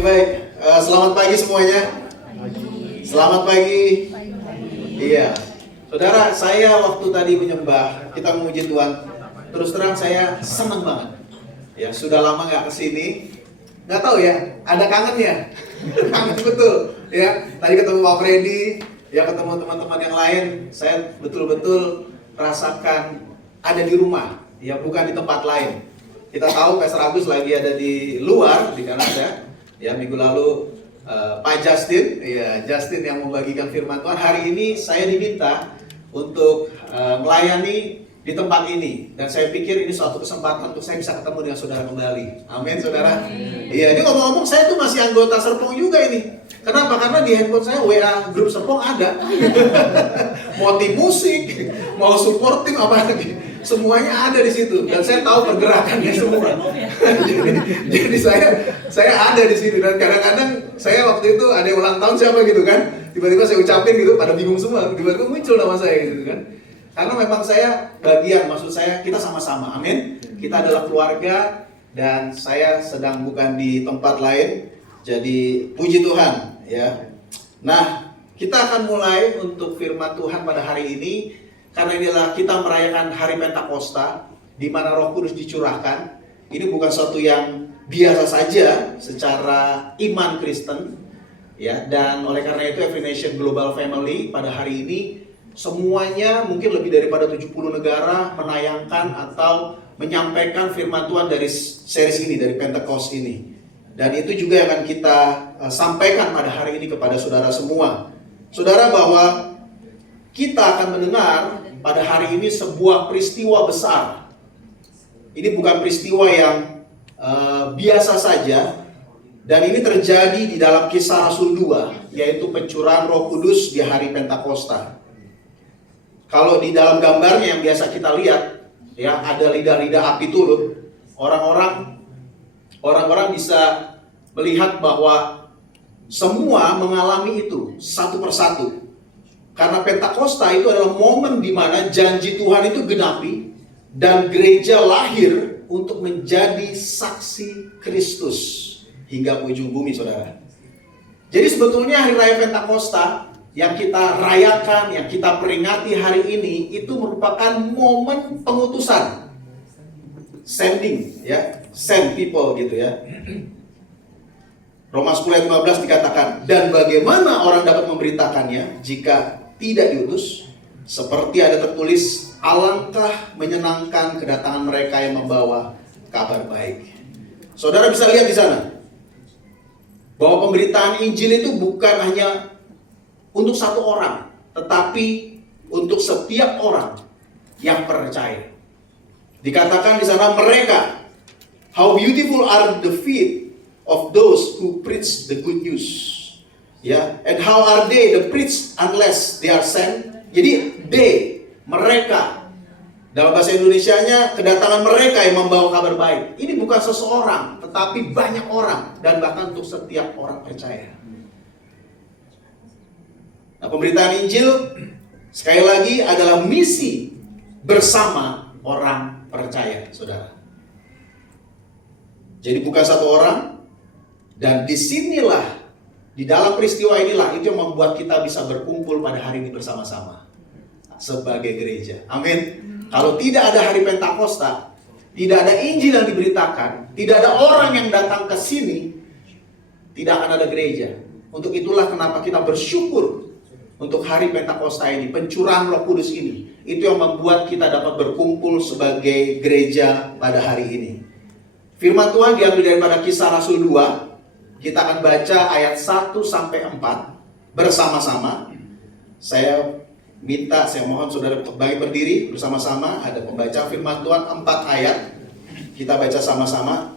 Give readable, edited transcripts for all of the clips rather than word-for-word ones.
baik. Selamat pagi semuanya. Selamat pagi. Iya. Saudara, saya waktu tadi menyembah, kita memuji Tuhan. Terus terang saya senang banget. Ya, sudah lama nggak kesini. Nggak tahu ya, ada kangen ya? Kangen betul. Ya, tadi ketemu Pak Freddy, ya ketemu teman-teman yang lain. Saya betul-betul rasakan ada di rumah, ya bukan di tempat lain. Kita tahu Pastor Agus lagi ada di luar, di Kanada. Ya, minggu lalu Pak Justin, ya Justin yang membagikan firman Tuhan. Hari ini saya diminta untuk melayani di tempat ini, dan saya pikir ini suatu kesempatan untuk saya bisa ketemu dengan saudara kembali. Amin, saudara. Iya, ini ngomong-ngomong saya tuh masih anggota Serpong juga ini. Kenapa? Karena di handphone saya WA grup Serpong ada. Mau tim musik, mau supporting apa lagi, semuanya ada di situ, dan saya tahu pergerakannya semua. Jadi saya ada di situ, dan kadang-kadang saya waktu itu ada yang ulang tahun siapa gitu kan, tiba-tiba saya ucapin gitu, pada bingung semua, tiba-tiba muncul nama saya gitu kan. Karena memang saya bagian, maksud saya kita sama-sama, amin. Kita adalah keluarga, dan saya sedang bukan di tempat lain. Jadi puji Tuhan ya. Nah, kita akan mulai untuk firman Tuhan pada hari ini. Karena inilah kita merayakan hari Pentakosta, di mana Roh Kudus dicurahkan. Ini bukan sesuatu yang biasa saja secara iman Kristen, ya. Dan oleh karena itu Every Nation Global Family pada hari ini semuanya mungkin lebih daripada 70 negara menayangkan atau menyampaikan firman Tuhan dari series ini, dari Pentecost ini. Dan itu juga yang akan kita sampaikan pada hari ini kepada saudara semua. Saudara, bahwa kita akan mendengar pada hari ini sebuah peristiwa besar. Ini bukan peristiwa yang biasa saja, dan ini terjadi di dalam Kisah Rasul 2, yaitu pencurahan Roh Kudus di hari Pentakosta. Kalau di dalam gambarnya yang biasa kita lihat, ya ada lidah-lidah api turun, orang-orang bisa melihat bahwa semua mengalami itu satu persatu. Karena Pentakosta itu adalah momen di mana janji Tuhan itu genapi dan gereja lahir untuk menjadi saksi Kristus hingga ujung bumi, saudara. Jadi sebetulnya hari raya Pentakosta yang kita rayakan, yang kita peringati hari ini, itu merupakan momen pengutusan, sending, ya, send people gitu ya. Roma 10 ayat 15 dikatakan, dan bagaimana orang dapat memberitakannya jika tidak diutus? Seperti ada tertulis, alangkah menyenangkan kedatangan mereka yang membawa kabar baik. Saudara bisa lihat di sana bahwa pemberitaan Injil itu bukan hanya untuk satu orang, tetapi untuk setiap orang yang percaya. Dikatakan di sana mereka, how beautiful are the feet of those who preach the good news. Ya, and how are they the preach unless they are sent? Jadi mereka, dalam bahasa Indonesianya, kedatangan mereka yang membawa kabar baik. Ini bukan seseorang, tetapi banyak orang, dan bahkan untuk setiap orang percaya. Nah, pemberitaan Injil sekali lagi adalah misi bersama orang percaya, saudara. Jadi bukan satu orang, dan disinilah, di dalam peristiwa inilah itu yang membuat kita bisa berkumpul pada hari ini bersama-sama sebagai gereja. Amin. Kalau tidak ada hari Pentakosta, tidak ada Injil yang diberitakan, tidak ada orang yang datang ke sini, tidak akan ada gereja. Untuk itulah kenapa kita bersyukur untuk hari Pentakosta ini, pencurahan Roh Kudus ini. Itu yang membuat kita dapat berkumpul sebagai gereja pada hari ini. Firman Tuhan diambil daripada Kisah Rasul 2. Kita akan baca ayat 1-4 bersama-sama. Saya mohon saudara untuk berdiri bersama-sama. Ada pembaca firman Tuhan 4 ayat. Kita baca sama-sama.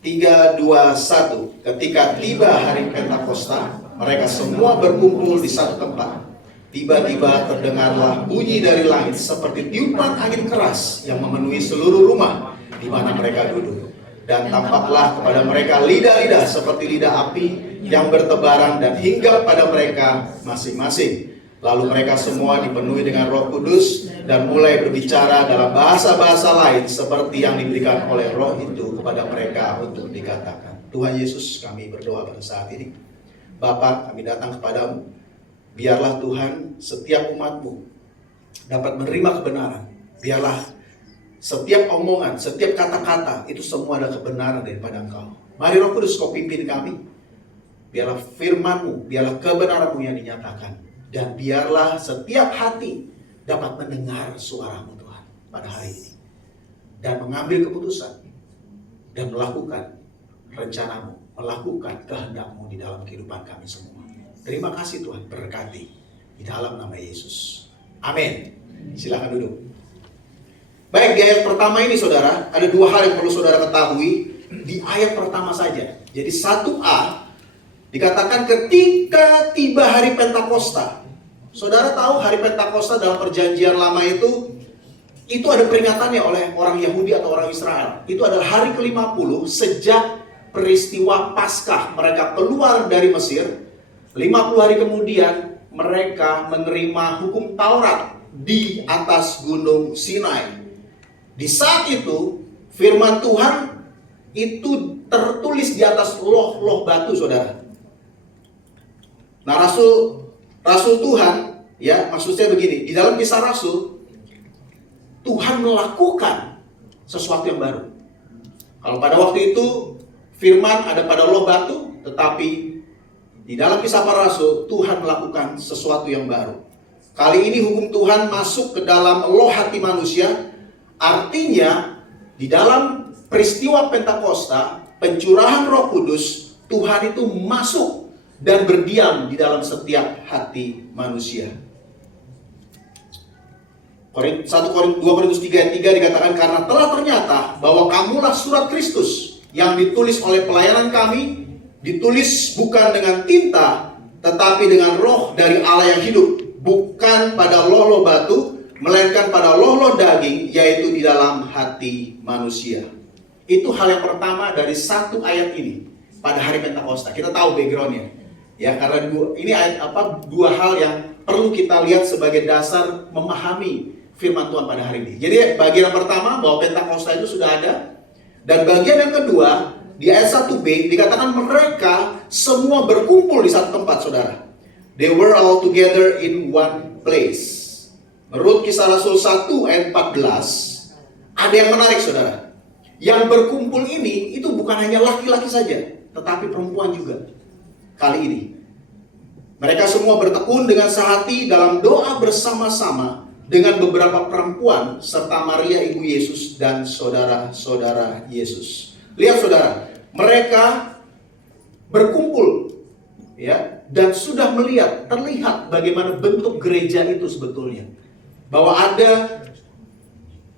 3, 2, 1. Ketika tiba hari Pentakosta, mereka semua berkumpul di satu tempat. Tiba-tiba terdengarlah bunyi dari langit seperti tiupan angin keras yang memenuhi seluruh rumah di mana mereka duduk. Dan tampaklah kepada mereka lidah-lidah seperti lidah api yang bertebaran dan hinggap pada mereka masing-masing. Lalu mereka semua dipenuhi dengan Roh Kudus dan mulai berbicara dalam bahasa-bahasa lain seperti yang diberikan oleh Roh itu kepada mereka untuk dikatakan. Tuhan Yesus, kami berdoa pada saat ini. Bapa, kami datang kepadamu. Biarlah Tuhan setiap umat-Mu dapat menerima kebenaran. Biarlah setiap omongan, setiap kata-kata itu semua adalah kebenaran daripada Engkau. Mari Roh Kudus, Kau pimpin kami. Biarlah firman-Mu, biarlah kebenaran-Mu yang dinyatakan. Dan biarlah setiap hati dapat mendengar suara-Mu Tuhan pada hari ini. Dan mengambil keputusan. Dan melakukan rencana-Mu, melakukan kehendak-Mu di dalam kehidupan kami semua. Terima kasih Tuhan, berkati di dalam nama Yesus. Amin. Silakan duduk. Baik, di ayat pertama ini saudara, ada dua hal yang perlu saudara ketahui di ayat pertama saja. Jadi 1a dikatakan ketika tiba hari Pentakosta. Saudara tahu hari Pentakosta dalam perjanjian lama itu ada peringatannya oleh orang Yahudi atau orang Israel. Itu adalah hari ke-50 sejak peristiwa Paskah. Mereka keluar dari Mesir. 50 hari kemudian mereka menerima hukum Taurat di atas gunung Sinai. Di saat itu firman Tuhan itu tertulis di atas loh-loh batu, saudara. Nah, Rasul Tuhan, ya maksudnya begini, di dalam Kisah Rasul Tuhan melakukan sesuatu yang baru. Kalau pada waktu itu firman ada pada loh batu, tetapi di dalam Kisah Para Rasul Tuhan melakukan sesuatu yang baru. Kali ini hukum Tuhan masuk ke dalam loh hati manusia. Artinya di dalam peristiwa Pentakosta, pencurahan Roh Kudus, Tuhan itu masuk dan berdiam di dalam setiap hati manusia. 2 Korintus 3 ayat 3 dikatakan, karena telah ternyata bahwa kamulah surat Kristus yang ditulis oleh pelayanan kami, ditulis bukan dengan tinta, tetapi dengan roh dari Allah yang hidup, bukan pada loh-loh batu, melainkan pada loh-loh daging, yaitu di dalam hati manusia. Itu hal yang pertama dari satu ayat ini pada hari Pentakosta. Kita tahu backgroundnya, ya, karena dua hal yang perlu kita lihat sebagai dasar memahami firman Tuhan pada hari ini. Jadi bagian yang pertama bahwa Pentakosta itu sudah ada, dan bagian yang kedua di ayat 1b dikatakan mereka semua berkumpul di satu tempat, saudara. They were all together in one place. Menurut Kisah Rasul 1 ayat 14, ada yang menarik, saudara. Yang berkumpul ini itu bukan hanya laki-laki saja, tetapi perempuan juga. Kali ini mereka semua bertekun dengan sehati dalam doa bersama-sama dengan beberapa perempuan serta Maria ibu Yesus dan saudara-saudara Yesus. Lihat saudara, mereka berkumpul, ya, dan sudah terlihat bagaimana bentuk gereja itu sebetulnya. Bahwa ada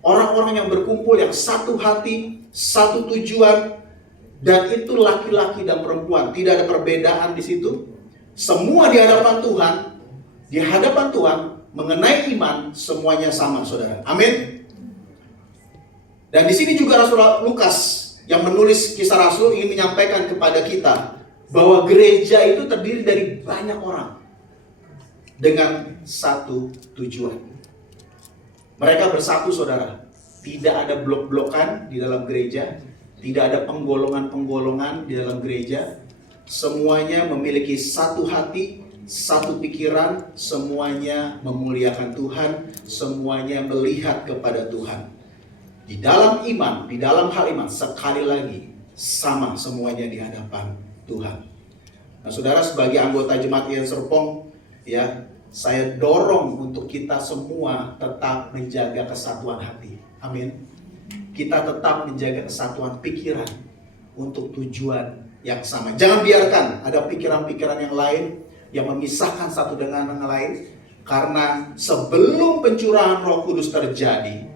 orang-orang yang berkumpul yang satu hati, satu tujuan, dan itu laki-laki dan perempuan. Tidak ada perbedaan di situ. Semua di hadapan Tuhan, mengenai iman semuanya sama, saudara. Amin. Dan di sini juga Rasul Lukas yang menulis Kisah Rasul ingin menyampaikan kepada kita bahwa gereja itu terdiri dari banyak orang dengan satu tujuan. Mereka bersatu, saudara. Tidak ada blok-blokan di dalam gereja, tidak ada penggolongan-penggolongan di dalam gereja. Semuanya memiliki satu hati, satu pikiran, semuanya memuliakan Tuhan, semuanya melihat kepada Tuhan. Di dalam iman, di dalam hal iman, sekali lagi sama semuanya di hadapan Tuhan. Nah, saudara, sebagai anggota Jemaat IAIN Serpong, ya, saya dorong untuk kita semua tetap menjaga kesatuan hati. Amin. Kita tetap menjaga kesatuan pikiran untuk tujuan yang sama. Jangan biarkan ada pikiran-pikiran yang lain yang memisahkan satu dengan yang lain. Karena sebelum pencurahan Roh Kudus terjadi,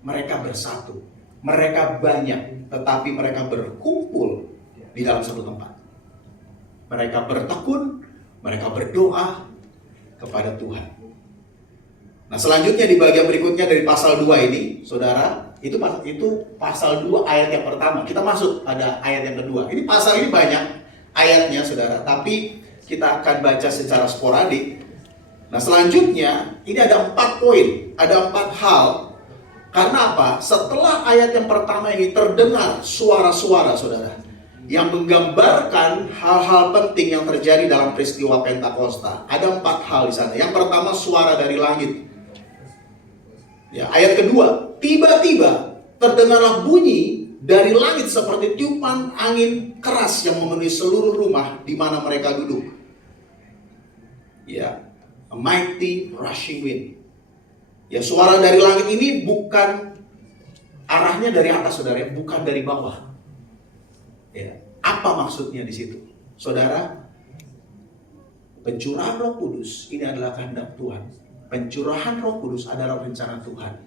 mereka bersatu. Mereka banyak, tetapi mereka berkumpul di dalam satu tempat. Mereka bertekun, mereka berdoa kepada Tuhan. Nah, selanjutnya di bagian berikutnya dari pasal 2 ini, saudara, itu pasal 2 ayat yang pertama. Kita masuk pada ayat yang kedua. Ini pasal ini banyak ayatnya, saudara, tapi kita akan baca secara sporadik. Nah, selanjutnya ini ada 4 poin, ada 4 hal. Karena apa? Setelah ayat yang pertama ini terdengar suara-suara, saudara. yang menggambarkan hal-hal penting yang terjadi dalam peristiwa Pentakosta. Ada 4 hal di sana. Yang pertama, suara dari langit. Ya, ayat kedua, tiba-tiba terdengarlah bunyi dari langit seperti tiupan angin keras yang memenuhi seluruh rumah di mana mereka duduk. Ya, a mighty rushing wind. Ya, suara dari langit ini bukan arahnya dari atas, saudara, bukan dari bawah. Ya, apa maksudnya di situ? Saudara, pencurahan Roh Kudus ini adalah kehendak Tuhan. Pencurahan Roh Kudus adalah rencana Tuhan.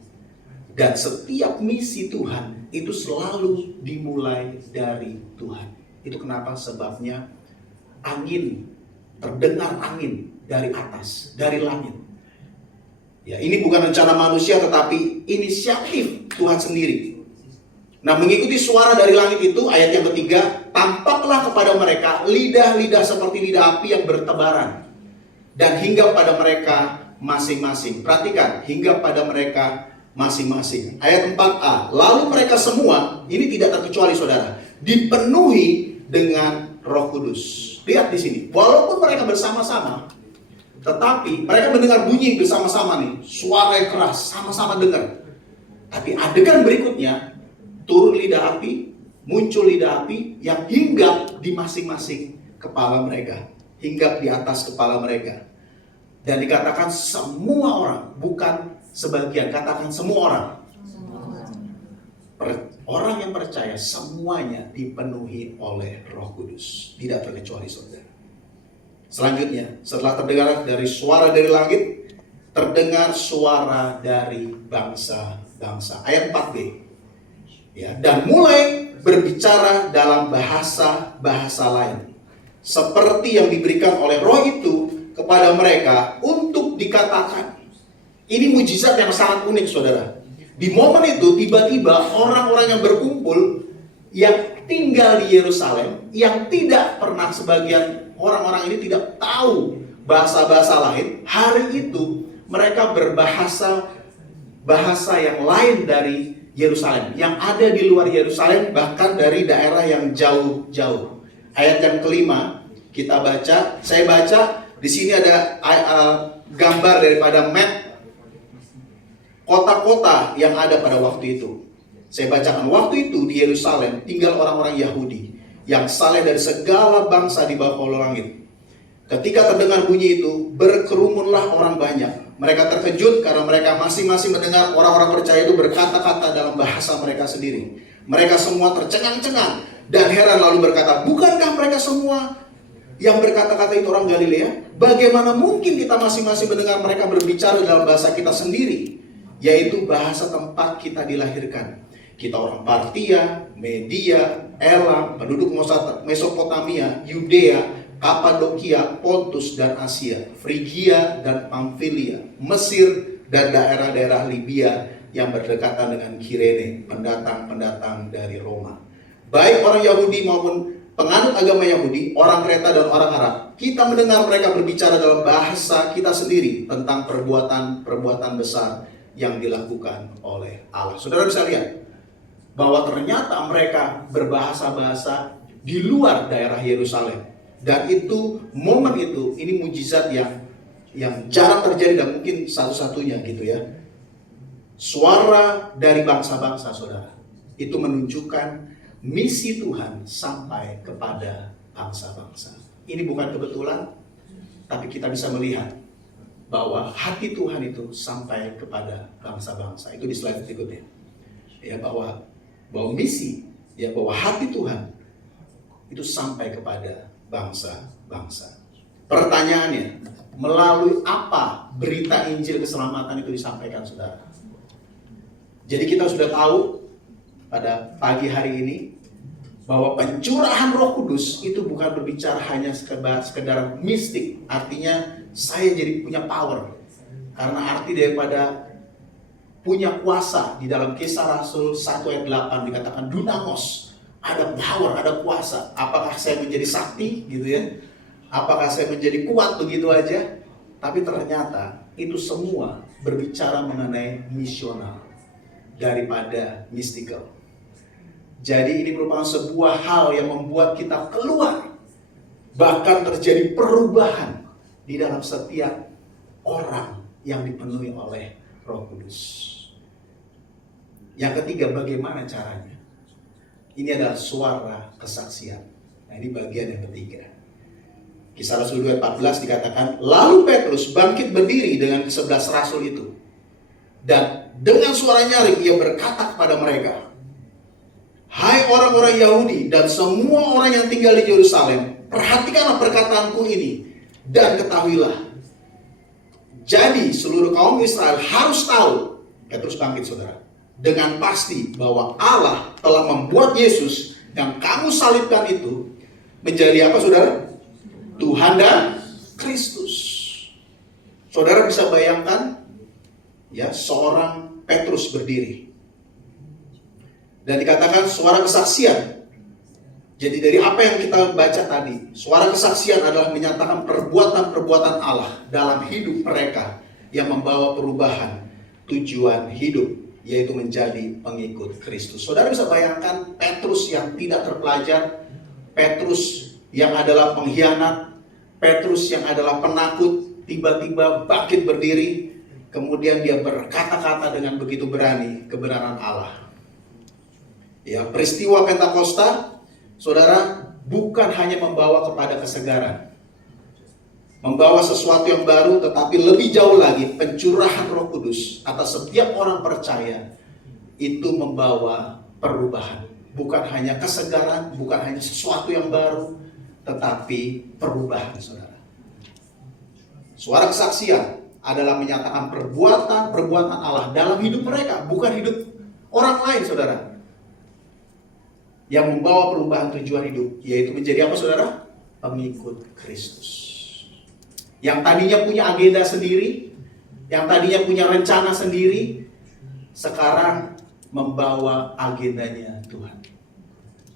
Dan setiap misi Tuhan itu selalu dimulai dari Tuhan. Itu kenapa sebabnya angin, terdengar angin dari atas, dari langit. Ya, ini bukan rencana manusia tetapi inisiatif Tuhan sendiri. Nah, mengikuti suara dari langit itu, ayat yang ketiga, tampaklah kepada mereka lidah-lidah seperti lidah api yang bertebaran dan hinggap pada mereka masing-masing. Perhatikan, hinggap pada mereka masing-masing. Ayat 4a, lalu mereka semua, ini tidak terkecuali saudara, dipenuhi dengan Roh Kudus. Lihat di sini, walaupun mereka bersama-sama, tetapi mereka mendengar bunyi bersama-sama nih, suara yang keras, sama-sama dengar. Tapi adegan berikutnya, turun lidah api, muncul lidah api yang hinggap di masing-masing kepala mereka, hinggap di atas kepala mereka. Dan dikatakan semua orang, bukan sebagian, katakan semua orang. Orang yang percaya semuanya dipenuhi oleh Roh Kudus, tidak terkecuali saudara. Selanjutnya, setelah terdengar dari suara dari langit, terdengar suara dari bangsa-bangsa. Ayat 4b. Ya, dan mulai berbicara dalam bahasa-bahasa lain, seperti yang diberikan oleh Roh itu kepada mereka untuk dikatakan. Ini mujizat yang sangat unik, saudara. Di momen itu tiba-tiba orang-orang yang berkumpul, yang tinggal di Yerusalem, yang tidak pernah, sebagian orang-orang ini tidak tahu bahasa-bahasa lain, hari itu mereka berbahasa yang lain dari Yerusalem, yang ada di luar Yerusalem, bahkan dari daerah yang jauh-jauh. Ayat yang kelima kita baca, saya baca. Di sini ada gambar daripada map kota-kota yang ada pada waktu itu. Saya bacakan, waktu itu di Yerusalem tinggal orang-orang Yahudi yang saleh dari segala bangsa di bawah kolong langit. Ketika terdengar bunyi itu, berkerumunlah orang banyak. Mereka terkejut karena mereka masing-masing mendengar orang-orang percaya itu berkata-kata dalam bahasa mereka sendiri. Mereka semua tercengang-cengang dan heran lalu berkata, bukankah mereka semua yang berkata-kata itu orang Galilea? Bagaimana mungkin kita masing-masing mendengar mereka berbicara dalam bahasa kita sendiri, yaitu bahasa tempat kita dilahirkan. Kita orang Partia, Media, Elam, penduduk Mesopotamia, Yudea, Kapadokia, Pontus dan Asia, Frigia dan Pamfilia, Mesir dan daerah-daerah Libya yang berdekatan dengan Kirene, pendatang-pendatang dari Roma. Baik orang Yahudi maupun penganut agama Yahudi, orang Kreta dan orang Arab, kita mendengar mereka berbicara dalam bahasa kita sendiri tentang perbuatan-perbuatan besar yang dilakukan oleh Allah. Saudara bisa lihat bahwa ternyata mereka berbahasa-bahasa di luar daerah Yerusalem. Dan itu, momen itu, ini mujizat yang jarang terjadi dan mungkin satu-satunya gitu ya. Suara dari bangsa-bangsa, saudara, itu menunjukkan misi Tuhan sampai kepada bangsa-bangsa. Ini bukan kebetulan, tapi kita bisa melihat bahwa hati Tuhan itu sampai kepada bangsa-bangsa. Itu di slide berikutnya. Ya, bahwa misi, ya, bahwa hati Tuhan itu sampai kepada bangsa-bangsa. Pertanyaannya, melalui apa berita Injil keselamatan itu disampaikan, saudara? Jadi kita sudah tahu pada pagi hari ini bahwa pencurahan Roh Kudus itu bukan berbicara hanya sekedar mistik. Artinya saya jadi punya power. Karena arti daripada punya kuasa di dalam Kisah Rasul 1 ayat 8 dikatakan dunamos, ada power, ada kuasa. Apakah saya menjadi sakti gitu ya? Apakah saya menjadi kuat begitu aja? Tapi ternyata itu semua berbicara mengenai misional daripada mystical. Jadi ini merupakan sebuah hal yang membuat kita keluar. Bahkan terjadi perubahan di dalam setiap orang yang dipenuhi oleh Roh Kudus. Yang ketiga, bagaimana caranya? Ini adalah suara kesaksian. Nah, ini bagian yang ketiga. Kisah Rasul 2:14 dikatakan, lalu Petrus bangkit berdiri dengan ke-11 rasul itu. Dan dengan suara nyaring ia berkata kepada mereka, hai orang-orang Yahudi dan semua orang yang tinggal di Yerusalem, perhatikanlah perkataanku ini dan ketahuilah. Jadi seluruh kaum Israel harus tahu, Petrus bangkit saudara, dengan pasti bahwa Allah telah membuat Yesus yang kamu salibkan itu menjadi apa saudara? Tuhan dan Kristus. Saudara bisa bayangkan ya, seorang Petrus berdiri dan dikatakan suara kesaksian. Jadi dari apa yang kita baca tadi, suara kesaksian adalah menyatakan perbuatan-perbuatan Allah dalam hidup mereka yang membawa perubahan tujuan hidup, yaitu menjadi pengikut Kristus. Saudara bisa bayangkan Petrus yang tidak terpelajar, Petrus yang adalah pengkhianat, Petrus yang adalah penakut, tiba-tiba bangkit berdiri, kemudian dia berkata-kata dengan begitu berani kebenaran Allah. Ya, peristiwa Pentakosta, saudara, bukan hanya membawa kepada kesegaran, membawa sesuatu yang baru, tetapi lebih jauh lagi pencurahan Roh Kudus atas setiap orang percaya itu membawa perubahan. Bukan hanya kesegaran, bukan hanya sesuatu yang baru, tetapi perubahan, saudara. Suara kesaksian adalah menyatakan perbuatan-perbuatan Allah dalam hidup mereka, bukan hidup orang lain, saudara. Yang membawa perubahan tujuan hidup, yaitu menjadi apa saudara? Pengikut Kristus. Yang tadinya punya agenda sendiri, yang tadinya punya rencana sendiri, sekarang membawa agendanya Tuhan.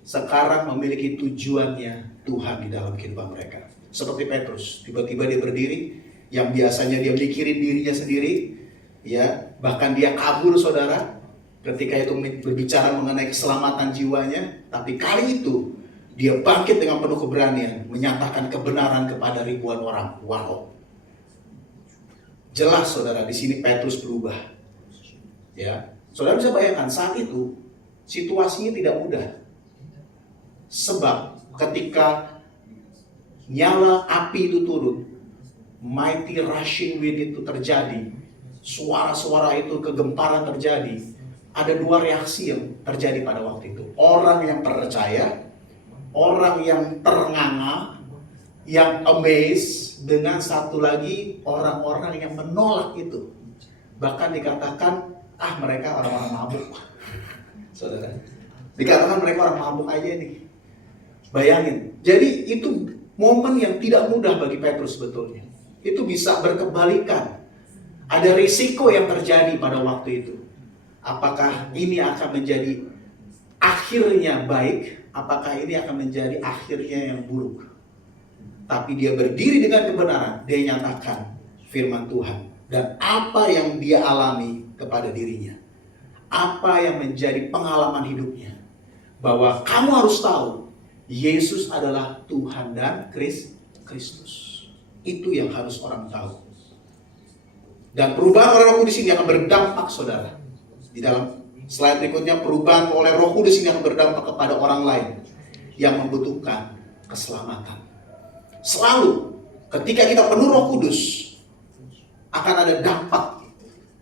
Sekarang memiliki tujuannya Tuhan di dalam kehidupan mereka. Seperti Petrus, tiba-tiba dia berdiri, yang biasanya dia mikirin dirinya sendiri, ya, bahkan dia kabur saudara, ketika itu berbicara mengenai keselamatan jiwanya, tapi kali itu dia bangkit dengan penuh keberanian, menyatakan kebenaran kepada ribuan orang. Wow. Jelas saudara, di sini Petrus berubah. Ya, saudara bisa bayangkan saat itu situasinya tidak mudah. Sebab ketika nyala api itu turun, mighty rushing wind itu terjadi, suara-suara itu, kegemparan terjadi, ada dua reaksi yang terjadi pada waktu itu. Orang yang percaya, orang yang ternganga, yang amazed, dengan satu lagi orang-orang yang menolak itu. Bahkan dikatakan, mereka orang-orang mabuk. Saudara, dikatakan mereka orang mabuk aja nih. Bayangin, jadi itu momen yang tidak mudah bagi Petrus sebetulnya. Itu bisa berkebalikan. Ada risiko yang terjadi pada waktu itu. Apakah ini akan menjadi akhirnya baik? Apakah ini akan menjadi akhirnya yang buruk? Tapi dia berdiri dengan kebenaran. Dia nyatakan firman Tuhan. Dan apa yang dia alami kepada dirinya. Apa yang menjadi pengalaman hidupnya. Bahwa kamu harus tahu, Yesus adalah Tuhan dan Kristus. Itu yang harus orang tahu. Dan perubahan oleh Roh Kudus ini akan berdampak, saudara. Di dalam slide berikutnya, perubahan oleh Roh Kudus ini akan berdampak kepada orang lain yang membutuhkan keselamatan. Selalu ketika kita penuh Roh Kudus, akan ada dampak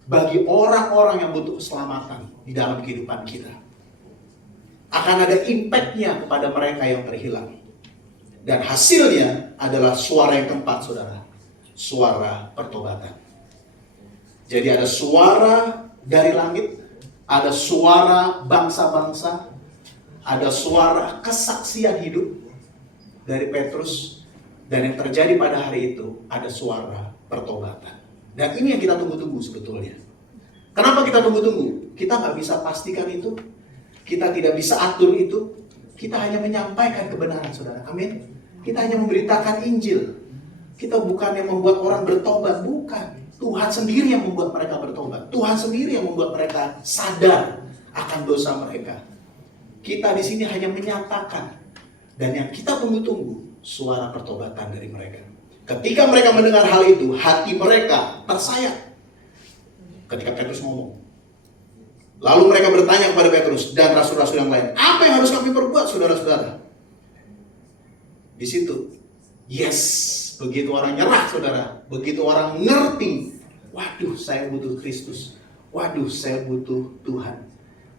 bagi orang-orang yang butuh keselamatan di dalam kehidupan kita. Akan ada impact-nya kepada mereka yang terhilang. Dan hasilnya adalah suara yang keempat, saudara. Suara pertobatan. Jadi ada suara dari langit, ada suara bangsa-bangsa, ada suara kesaksian hidup dari Petrus, dan yang terjadi pada hari itu ada suara pertobatan. Dan ini yang kita tunggu-tunggu sebetulnya. Kenapa kita tunggu-tunggu? Kita nggak bisa pastikan itu, kita tidak bisa atur itu, kita hanya menyampaikan kebenaran, saudara. Amin. Kita hanya memberitakan Injil. Kita bukan yang membuat orang bertobat, bukan. Tuhan sendiri yang membuat mereka bertobat. Tuhan sendiri yang membuat mereka sadar akan dosa mereka. Kita di sini hanya menyatakan, dan yang kita tunggu-tunggu suara pertobatan dari mereka. Ketika mereka mendengar hal itu, hati mereka tersayat. Ketika Petrus ngomong, lalu mereka bertanya kepada Petrus dan rasul-rasul yang lain, apa yang harus kami perbuat, saudara-saudara? Di situ, yes, begitu orang nyerah, saudara, begitu orang ngerti, waduh, saya butuh Kristus, waduh, saya butuh Tuhan,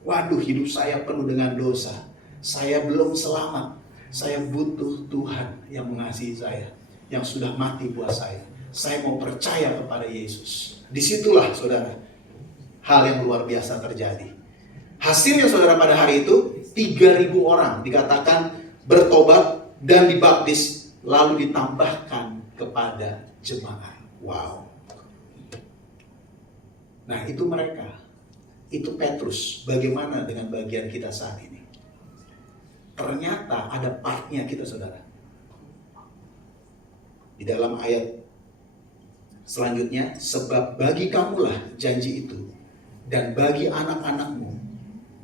waduh, hidup saya penuh dengan dosa, saya belum selamat, saya butuh Tuhan yang mengasihi saya, yang sudah mati buat saya mau percaya kepada Yesus. Disitulah, saudara, hal yang luar biasa terjadi. Hasilnya, saudara, pada hari itu 3.000 orang dikatakan bertobat dan dibaptis, lalu ditambahkan kepada jemaat. Wow. Nah, itu mereka. Itu Petrus. Bagaimana dengan bagian kita saat ini? Ternyata ada partnya kita, saudara. Di dalam ayat selanjutnya, sebab bagi kamulah janji itu, dan bagi anak-anakmu,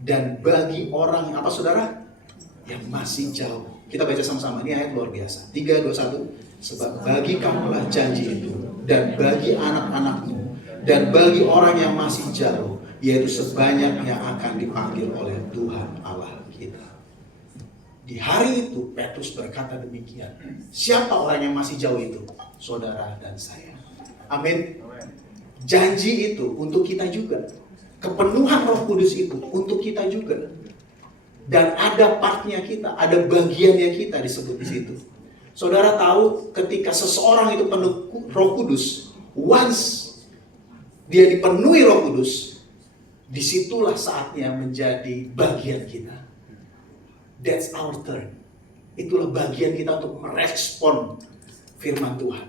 dan bagi orang yang apa, saudara? Yang masih jauh. Kita baca sama-sama, ini ayat luar biasa. 3, 2, 1. Sebab bagi kamulah janji itu, dan bagi anak-anakmu, dan bagi orang yang masih jauh, yaitu sebanyak yang akan dipanggil oleh Tuhan Allah kita. Di hari itu Petrus berkata demikian. Siapa orang yang masih jauh itu? Saudara dan saya. Amin. Janji itu untuk kita juga. Kepenuhan Roh Kudus itu untuk kita juga. Dan ada partnya kita, ada bagiannya kita disebut di situ. Saudara tahu ketika seseorang itu penuh Roh Kudus, once dia dipenuhi Roh Kudus, disitulah saatnya menjadi bagian kita. That's our turn. Itulah bagian kita untuk merespon firman Tuhan.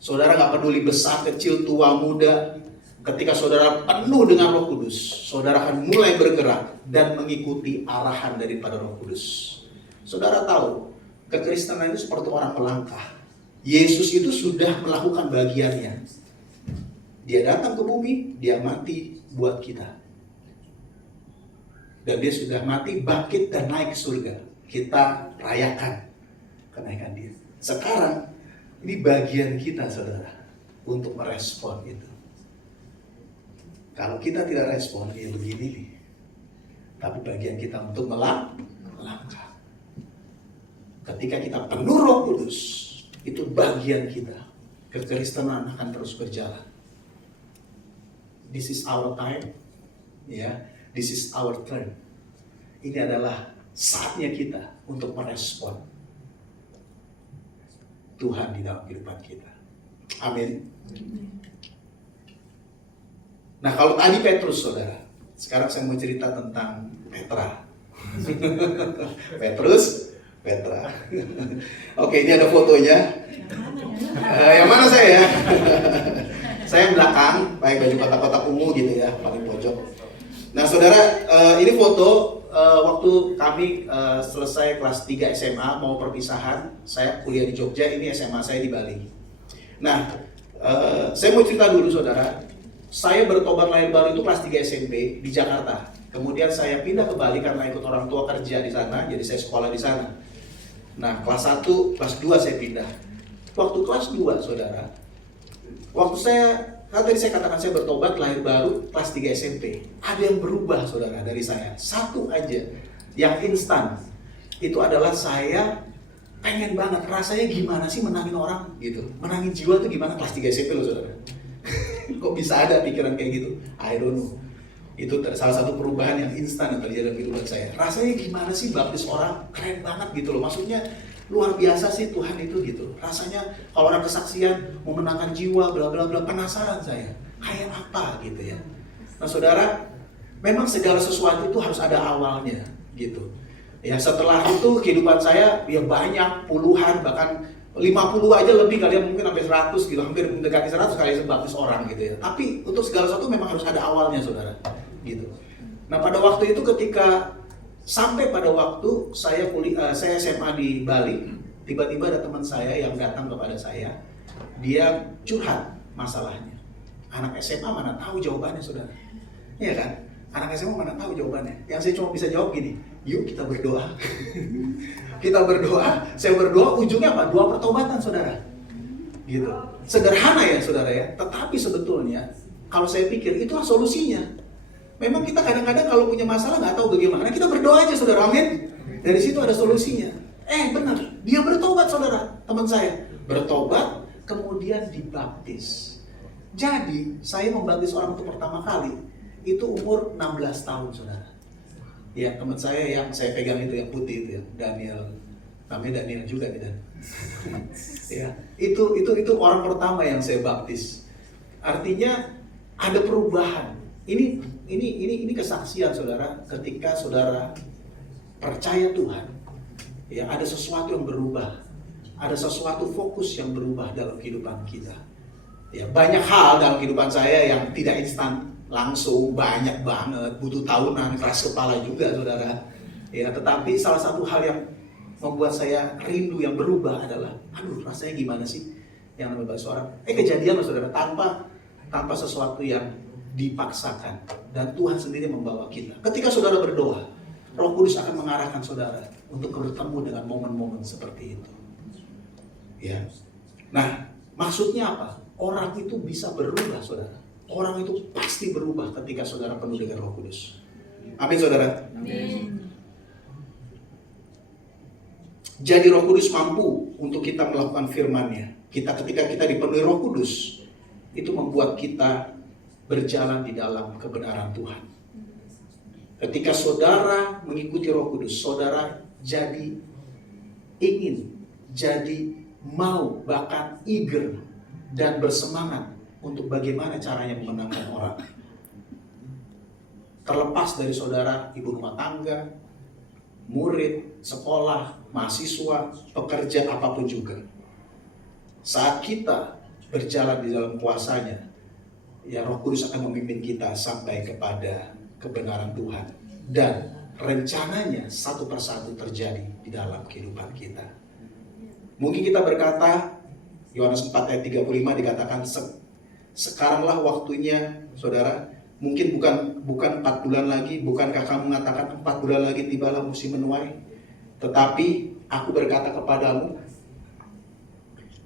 Saudara gak peduli besar, kecil, tua, muda. Ketika saudara penuh dengan Roh Kudus, saudara akan mulai bergerak dan mengikuti arahan daripada Roh Kudus. Saudara tahu, kekristenan itu seperti orang melangkah. Yesus itu sudah melakukan bagiannya. Dia datang ke bumi, dia mati buat kita. Dan dia sudah mati, bangkit dan naik ke surga. Kita rayakan kenaikan dia. Sekarang, ini bagian kita, saudara, untuk merespon itu. Kalau kita tidak respon, ya begini nih. Tapi bagian kita untuk melangkah. Ketika kita penuh Roh Kudus, itu bagian kita. Kekristenan akan terus berjalan. This is our time. Ya, this is our turn. Ini adalah saatnya kita untuk merespon Tuhan di dalam kehidupan kita. Amin. Nah, kalau tadi Petrus, saudara, sekarang saya mau cerita tentang Petra. Petra. Oke, ini ada fotonya. Yang mana saya ya? Saya belakang, pakai baju kotak-kotak ungu gitu ya, paling pojok. Nah, saudara, ini foto waktu kami selesai kelas 3 SMA, mau perpisahan. Saya kuliah di Jogja, ini SMA saya di Bali. Nah, saya mau cerita dulu, saudara. Saya bertobat lahir baru itu kelas 3 SMP di Jakarta. Kemudian saya pindah ke Bali karena ikut orang tua kerja di sana, jadi saya sekolah di sana. Nah, kelas 1, kelas 2 saya pindah. Waktu kelas 2, saudara, waktu tadi saya katakan saya bertobat lahir baru kelas 3 SMP. Ada yang berubah, saudara, dari saya. Satu aja, yang instan. Itu adalah saya pengen banget, rasanya gimana sih menangin orang gitu. Menangin jiwa tuh gimana kelas 3 SMP loh, saudara. Kok bisa ada pikiran kayak gitu? I don't know. Itu salah satu perubahan yang instan yang terjadi dalam kehidupan saya. Rasanya gimana sih baptis orang? Keren banget gitu loh. Maksudnya luar biasa sih Tuhan itu gitu. Rasanya kalau orang kesaksian mau menangkan jiwa bla bla bla, penasaran saya. Kayak apa gitu ya. Nah, saudara, memang segala sesuatu itu harus ada awalnya gitu. Ya, setelah itu kehidupan saya ya banyak, puluhan, bahkan 50 aja lebih, kalian mungkin sampai 100 gitu, hampir mendekati 100 kali baptis orang gitu ya. Tapi untuk segala sesuatu memang harus ada awalnya, saudara, gitu. Nah, pada waktu itu ketika sampai pada waktu saya saya SMA di Bali, tiba-tiba ada teman saya yang datang kepada saya, dia curhat masalahnya. Anak SMA mana tahu jawabannya, saudara? Iya kan? Anak SMA mana tahu jawabannya? Yang saya cuma bisa jawab gini, Yuk kita berdoa. Kita berdoa, saya berdoa, ujungnya apa? Doa pertobatan, saudara. Gitu. Sederhana ya, saudara ya. Tetapi sebetulnya, kalau saya pikir itulah solusinya. Memang kita kadang-kadang kalau punya masalah nggak tahu bagaimana, kita berdoa aja, saudara. Amin. Dari situ ada solusinya. Benar, dia bertobat, saudara. Teman saya bertobat, kemudian dibaptis. Jadi, saya membaptis orang untuk pertama kali itu umur 16 tahun, saudara. Ya, teman saya yang saya pegang itu yang putih itu ya, Daniel. Namanya Daniel juga tidak. Ya, itu orang pertama yang saya baptis. Artinya ada perubahan. Ini kesaksian, saudara, ketika saudara percaya Tuhan. Ya, ada sesuatu yang berubah. Ada sesuatu fokus yang berubah dalam kehidupan kita. Ya, banyak hal dalam kehidupan saya yang tidak instan langsung, banyak banget, butuh tahunan, keras kepala juga, saudara. Ya, tetapi salah satu hal yang membuat saya rindu yang berubah adalah, rasanya gimana sih yang namanya bahasa orang? Kejadian, saudara, tanpa sesuatu yang dipaksakan, dan Tuhan sendiri membawa kita. Ketika saudara berdoa, Roh Kudus akan mengarahkan saudara untuk bertemu dengan momen-momen seperti itu. Ya. Nah, maksudnya apa? Orang itu bisa berubah, saudara. Orang itu pasti berubah ketika saudara penuh dengan Roh Kudus. Amin, saudara. Amin. Jadi Roh Kudus mampu untuk kita melakukan firman-Nya. Ketika kita dipenuhi Roh Kudus, itu membuat kita berjalan di dalam kebenaran Tuhan. Ketika saudara mengikuti Roh Kudus, saudara jadi ingin, jadi mau, bahkan eager dan bersemangat untuk bagaimana caranya memenangkan orang. Terlepas dari saudara ibu rumah tangga, murid, sekolah, mahasiswa, pekerja, apapun juga. Saat kita berjalan di dalam kuasanya, ya Roh Kudus akan memimpin kita sampai kepada kebenaran Tuhan. Dan rencananya satu persatu terjadi di dalam kehidupan kita. Mungkin kita berkata, Yohanes 4 ayat 35 dikatakan, sekaranglah waktunya, saudara. Mungkin bukan 4 bulan lagi, bukankah kamu mengatakan 4 bulan lagi tibalah musim menuai? Tetapi aku berkata kepadamu,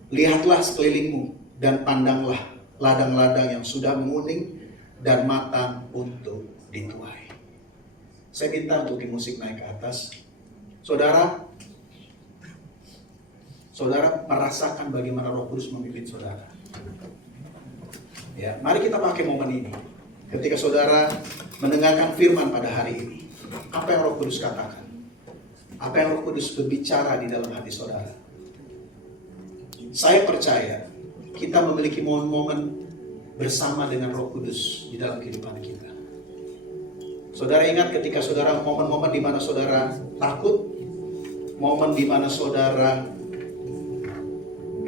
lihatlah sekelilingmu dan pandanglah ladang-ladang yang sudah menguning dan matang untuk dituai. Saya minta untuk di musik naik ke atas. Saudara merasakan bagaimana Roh Kudus memimpin saudara. Ya, mari kita pakai momen ini. Ketika saudara mendengarkan firman pada hari ini, apa yang Roh Kudus katakan? Apa yang Roh Kudus berbicara di dalam hati saudara? Saya percaya kita memiliki momen-momen bersama dengan Roh Kudus di dalam kehidupan kita. Saudara ingat ketika saudara momen-momen di mana saudara takut, momen di mana saudara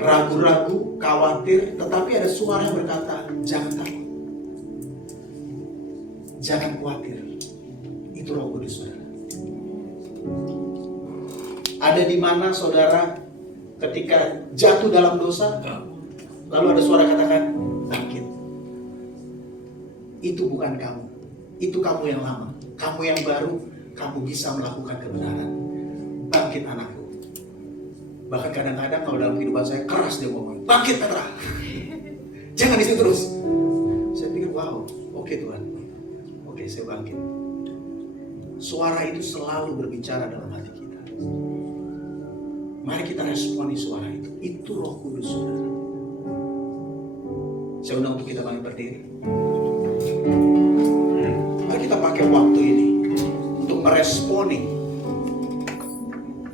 ragu-ragu, khawatir, tetapi ada suara yang berkata, jangan takut, jangan khawatir. Itu Roh Kudus, saudara. Ada di mana saudara ketika jatuh dalam dosa, lalu ada suara katakan, bangkit. Itu bukan kamu, itu kamu yang lama, kamu yang baru, kamu bisa melakukan kebenaran. Bangkit anakku. Bahkan kadang-kadang kalau dalam kehidupan saya keras dia ngomong, bangkit Petra, jangan di situ terus. Saya pikir wow, oke Tuhan, oke saya bangkit. Suara itu selalu berbicara dalam hati kita. Mari kita responi suara itu. Itu Roh Kudus, saudara. Saya undang untuk kita bangkit berdiri. Mari kita pakai waktu ini untuk meresponi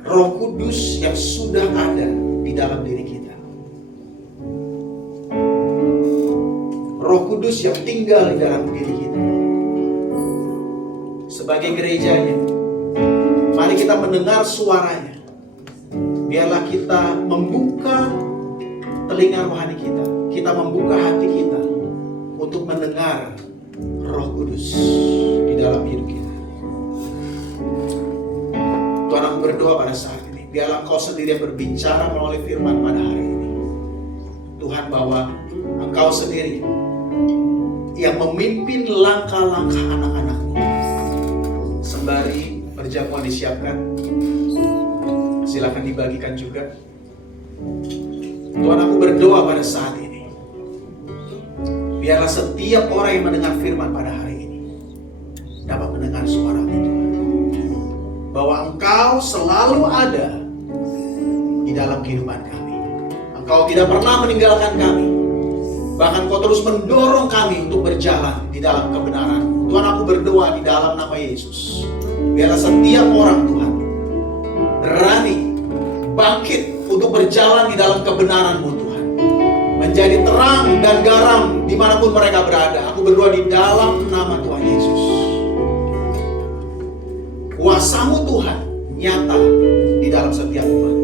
Roh Kudus yang sudah ada di dalam diri kita. Roh Kudus yang tinggal di dalam diri kita. Sebagai gerejanya, mari kita mendengar suaranya. Biarlah kita membuka telinga rohani kita. Kita membuka hati kita untuk mendengar Roh Kudus di dalam hidup kita. Tuhan, aku berdoa pada saat ini, biarlah Engkau sendiri yang berbicara melalui firman pada hari ini. Tuhan, bahwa Engkau sendiri yang memimpin langkah-langkah anak-anak-Mu sembari perjamuan disiapkan. Silakan dibagikan juga. Tuhan, aku berdoa pada saat ini, biarlah setiap orang yang mendengar firman pada hari ini dapat mendengar suara-Mu, Tuhan. Bahwa Engkau selalu ada di dalam kehidupan kami. Engkau tidak pernah meninggalkan kami. Bahkan Kau terus mendorong kami untuk berjalan di dalam kebenaran. Tuhan, aku berdoa di dalam nama Yesus, biarlah setiap orang, Tuhan, berani bangkit untuk berjalan di dalam kebenaran-Mu, Tuhan. Menjadi terang dan garam dimanapun mereka berada. Aku berdoa di dalam nama Tuhan Yesus. Kuasa-Mu, Tuhan, nyata di dalam setiap umat.